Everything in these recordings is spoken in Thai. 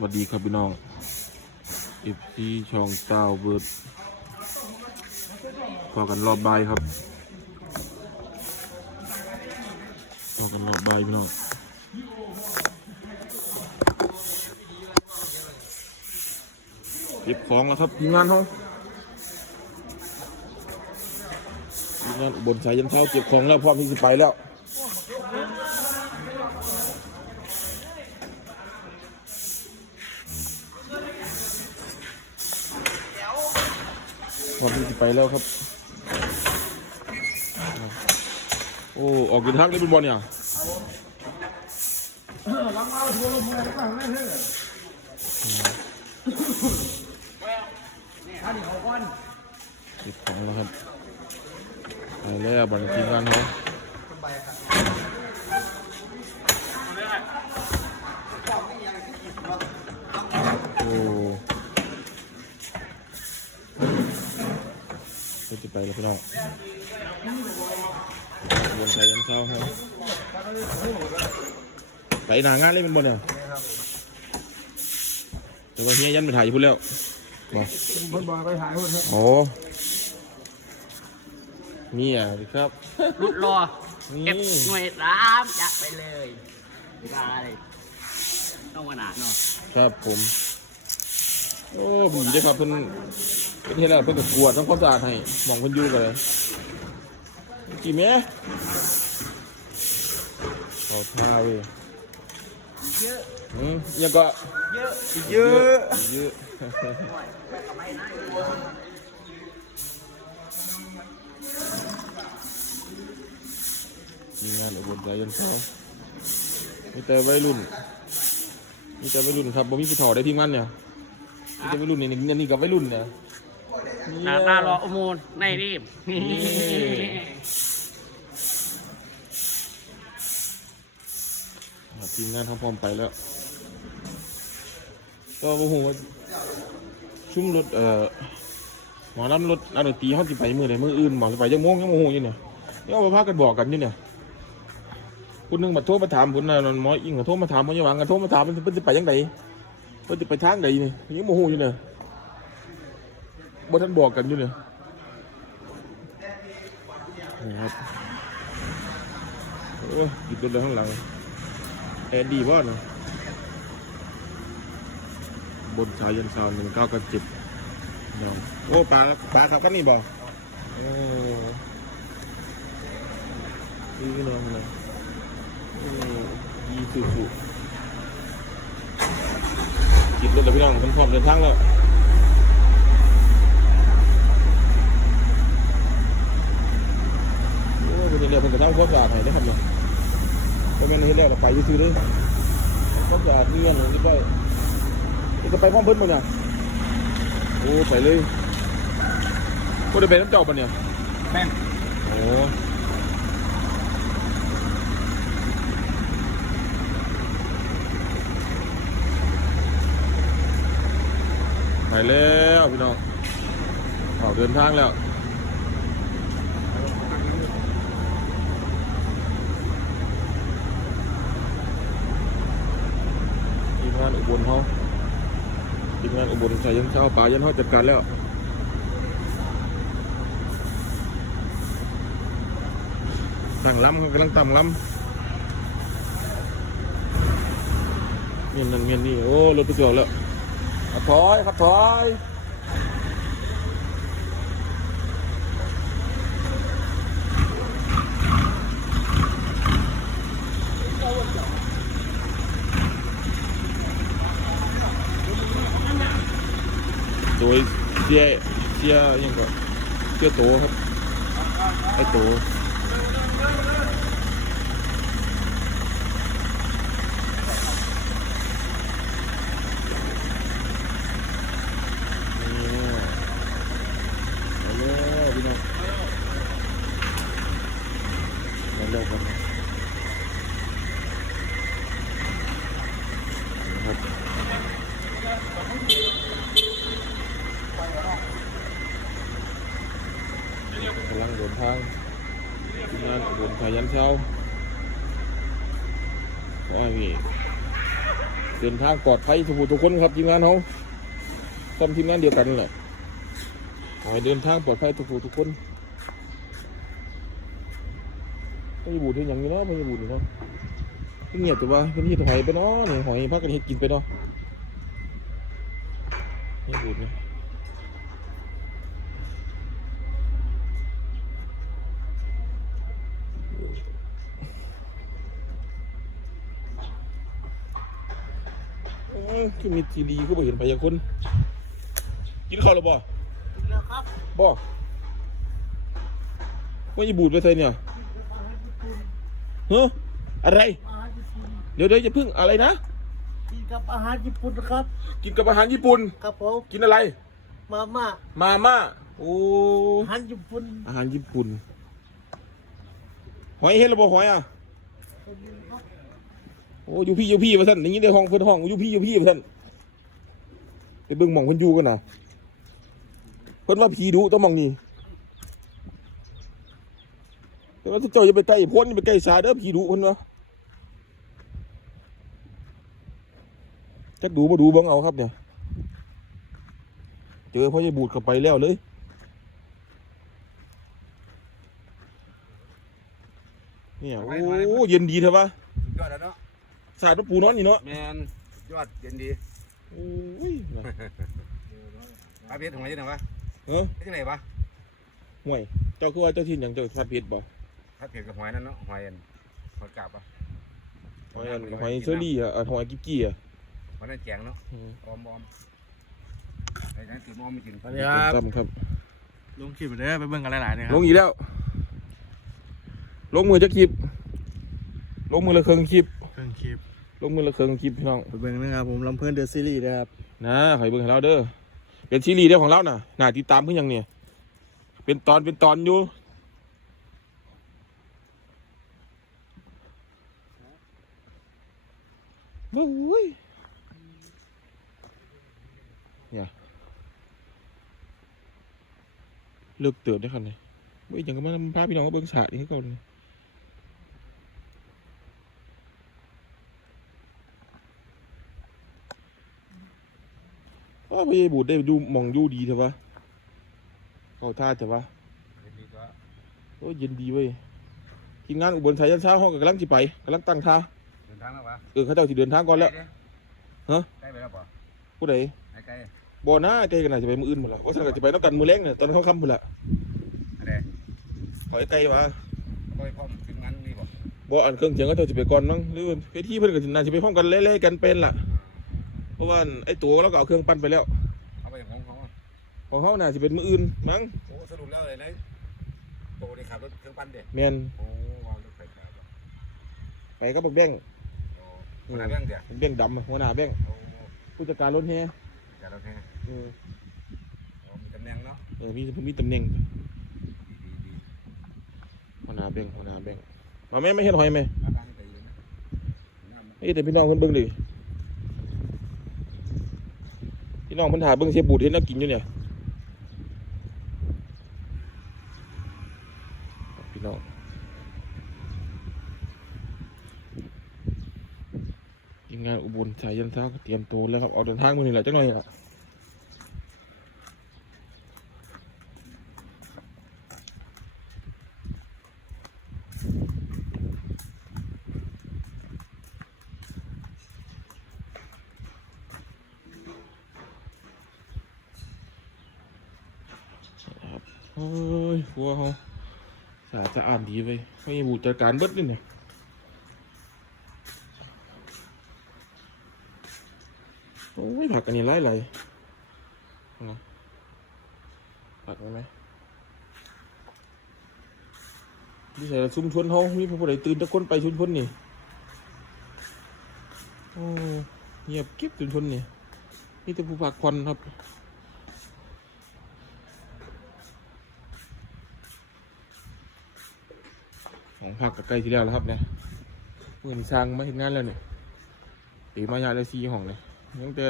สวัสดีครับพี่น้องเอฟซีช่องเจ้าเบิร์ดพอกันรอบบายครับพอกันรอบบายพี่น้องเก็บของแล้วครับทีมงานเขาทีมงานบลสายยันเท้าเก็บของแล้วพร้อมที่จะไปแล้ว พร้อมที่จะไปแล้วครับ โอ้ ออกกินทักได้เป็นบอลเนี่ยเก็บของแล้วครับไปแล้วบันทีมงานเขา แล้วพี่น้องวนใจยันเช้าครับไปหนางานเล่นเป็นบอลเนี่ยแต่ว่าเฮียยันไปถ่ายอยู่พุ่นแล้วบอกเพิ่นบอกไปถ่ายคนโอ้นี่อะสิครับรุดรอนี่เก็บหน่วยรามยักไปเลยได้ต้องขนาดเนาะครับผม โอ้ดีเลยครับเพิ่น เพิ่นเฮ็ดแล้วเพิ่นก็กวาดทั้งความสะอาดให้หมองเพิ่นอยู่กันเลยกี่เมตรเอาท่าเว้ยเยอะอืมยังก็เยอะเยอะเยอะมีงานอุบลใจยันเช้ามีแต่วัยรุ่นมีแต่วัยรุ่นครับบ่มีผู้เฒ่าได้ทีมงานเนี่ยมีแต่วัยรุ่นนี่นี่นี่กับวัยรุ่นเนี่ย หน้าตารออุโมงในรีบอ่าทีมงานทำพร้อมไปแล้ว ก็โอ้โหชุ่มรถเอ่อหมอลำรถอันดนตรีเขาสิไปมือไหนมืออื่นหมอสิไปยังโมงยังโมโหอยู่เนี่ยนี่เอาไปพากันบอกกันอยู่เนี่ยคุณนึงมาโทรมาถามคุณนะหมออิงมาโทรมาถามมันยังหวังกันโทรมาถามมันเพิ่นสิไปยังไงเพิ่นสิไปทางใดนี่ยังโมโหอยู่เนี่ย บ่ทันบอกกันอยู่เนี่ยนะครับโอ้ยหยุดรถเลยข้างหลังแอร์ดีบ่เนาะบนชายยันซาวหนึ่งเก้ากับจ็ดน้องโอ้ปลาปลาครับกันนี่บ่โอ้ดีน้องเลยโอ้ยีสุสุจิตรถเลยพี่น้องพร้อมเดินทางแล้วโอ้ เป็นยังไงเป็นกระทั่งความสะอาดให้ได้ครับเนี่ยไปแม่นเฮ็ดแล้วก็ไปซื้อเลยความสะอาดเงื่อนนี่ก็นี่ก็ไปพร้อมเพิ่นบ่เนี่ยโอ้ไปเลยบ่ได้ไปน้ำเจ้าบ่เนี่ยแม่นโอ้ไปแล้วพี่น้องออกเดินทางแล้วทีมงานอุ บลเขาทีมงานอุบลใส่ยันเช้าป่ายันเขาจัดการแล้วตั้งล้ำกำลังตั้งลำเงียนนั่นเงียนนี่โอ้รถไปเกี่ยวแล้วขับถอยขับถอย ยเสียเสียยังก็เสียโตครับไอโต เอาเลยพี่น้องมาเร็วกันนะครับกำลังเดิ นทางทีมงานอุบลขยันเช้าก็มีเดินทางปลอดภัยทุกผู้ทุกคนครับทีมงานเขาทำทีมงานเดียวกันนั่แหละขอให้เดินทางปลอดภัยทุกผู้ทุกคนไม่บูดที่อย่างนี้เนาะไม่บูดเนาะเพิ่งเงียบแต่ว่าเพิ่งเฮ็ดหอยไปเนาะหอยพักกันเฮ็ดกินไปเนาะไม่บูดเนี่ย เอ้ยคือมีทีดีก็บ่เห็นพยาคนกินข้าวแล้วบ่แล้วครับบ่ว่าจะบูดไปใส่เนี่ยเฮ้ออะไรอาหารญี่ปุ่นเดี๋ยวเดี๋ยวจะพึ่งอะไรนะ กินกับอาหารญี่ปุ่นนะครับ กินกับอาหารญี่ปุ่น ครับผม กินอะไร มาม่า มาม่า โอ้ อาหารญี่ปุ่น อาหารญี่ปุ่น หอยเห็นหรือบ่หอยอะ โอ้ยูพี่ยูพี่มาท่านอย่างนี้ในห้องเพิ่อนห้องยูพี่ยูพี่มาท่านไปเบิ่งหม่องเพิ่นอยู่กันนะเพิ่นว่าผีดุต้องมองนี่แต่ว่าเจ้าอย่าไปใกล้พ้นอย่าไปใกล้สาเด้อผีดุเพิ่นว่าจักดูบ่ดูเบิ่งเอาครับเนี่ยเจอพ่อจะบูดเข้าไปแล้วเลยเนี่ยโอ้เย็นดีเถอะวะสุดยอดแล้วเนาะ สาดปูนอนนี่เนาะแมนสุดยอดเย็นดีโอ้ยน่ะอาเพชรของไหนยังไงวะเออที่ไหนวะห่วยเจ้าคือว่าเจ้าทินอย่างเจ้าพัดเพชรบ่ถ้าเพชรกับหอยนั่นเนาะหอยอันหอยกาบอะหอยอันหอยเชอรี่อะอะหอยกิ๊กกี้อะวันนั้นแจงเนาะอืมออมอมไอ้นั่นตื่นออมไม่กินสวัสดีครับตั้มครับ ลงคลิปไปเด้อไปเบิ่งกันหลายๆนะครัลงอีกแล้ว ลงมือจะคลิป ลงมือละเครื่องคลิปเครื่องคลิป ลงมือละเครื่องคลิปพี่น้องไปเบิ่งนะครับผมลำเพื่อนเดอะซีรีส์นะครับนะขอยเบิ่งให้เราเด้อเป็นซีรีส์เด้อของเราน่ะน่าติดตามเพิ่งยังเนี่ยเป็นตอนเป็นตอนอยู่เบ้ยเนี่ยเลิกเตือนได้อครับเนี่ยเว้ยยังก็มาพาพี่น้องมาเบิ่งสระนี่ให้ก่อนเลย ว่าพี่บูดได้ดูหมองอยู่ดีเถอะวะเข้าท่าเถอะวะดีก็โอ้ยเย็นดีเว้ยทีมงานอุบลไทยยันเช้าห้องกำลังจิไปกำลังตั้งท่าเดินทางแล้ววะเออเขาเจ้าสิเดินทางก่อนแล้วฮะใกล้ไปแล้วป่ะผู้ใดไอ้ใกล้บ่หน้าไกลกันน่าจะไปมืออื่นหมดละว่าสังกัดจะไปน้ำกันมือแรงเนี่ยตอนเขาค่ำหมดละอะไรขอยไกลวะก็ไปพร้อมถึงงานนี่ป่ะบ่อันเครื่องเสียงเขาเจ้าจะไปก่อนมั้งหรือเวทีเพิ่นก็สิน่าจะไปพร้อมกันเล่ๆกันเป็นล่ะ เพราะว่าไอ้ตัวเราก็เอาเครื่องปั้นไปแล้วเอาไปของเขาของเขาน่าจะเป็นมืออื่นมั้งโอ้สรุปแล้วเลยนะโตนี่ขับรถเครื่องปั้นเด็ดแม่นโอ้ว้าวรถไฟฟ้าไปก็บักแบงโอ้ขนาดเรื่องเดียวแบงดำอะหัวหน้าแบงโอ้ผู้จัดการรถแฮอย่าเราแค่เออมีตำแหน่งเนาะเออมีมีตำแหน่งดีดีหัวหน้าแบงหัวหน้าแบงมาแม่ไม่เห็นหอยไหมอาการไปเลยนะเอ้ยแต่พี่น้องเพิ่นเบิ่งดิพี่ น้องพันถ่าเบิ้งเสียบูดเห็นนักกินอยู่เนี่ยพี่น้องทีมงานอุบลสายยันซ่ากเตรียมตัวแล้วครับออกเดินทางมือนี่แหละจังหน่อยอะ โอ้ยหัวเขาสะอาดสะอาดดีเว้ยเขามีบูดจัดการเบิดนี่เนี่ยโอ้ยผักอันนี้ไล่ไหลผักได้ไหมนี่ใส่ชุมชนเขามีผู้ใดตื่นตะคนไปชุมชนนี่โอ้เงียบกิ๊บชุมชนนี่มีแต่ผู้พักผ่อนครับ ของภาคใกล้ที่แล้วแล้วครับเนี่ยเมื่อนสร้างมาเห็นงานแล้วเนี่ยตีมายาเลยซีห้องเลยยังแต่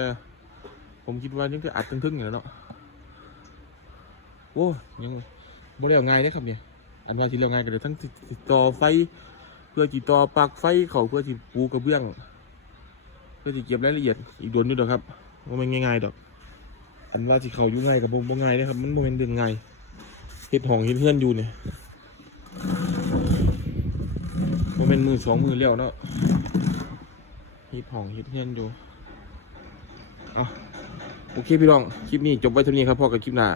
ผมคิดว่ายังแต่อัดทึ่งๆอยู่แล้วเนาะโอ้ยังบ่ได้เอาง่ายเลยครับเนี่ยอันว่าที่เราง่ายก็เลยทั้งติดต่อไฟ เพื่อติดต่อปลั๊กไฟเขาเพื่อติดปูกระเบื้อง เพื่อที่เก็บรายละเอียดอีกโดนด้วยเด้อครับว่ามันง่ายๆดอก อันว่าที่เขาอยู่ง่ายกับบ่บ่ง่ายเด้ครับ มันบ่เป็นเรื่องง่ายเฮ็ดห้องเฮ็ดเฮือนอยู่เนี่ย มันเป็นมือสองมือเลี้ยวเนาะฮีดห้องเฮ็ดเฮียนอยู่อะโอเคพี่น้อง คลิปนี้จบไว้เท่านี้ครับพ่อกับคลิปหน้า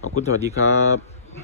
ขอบคุณสวัสดีครับ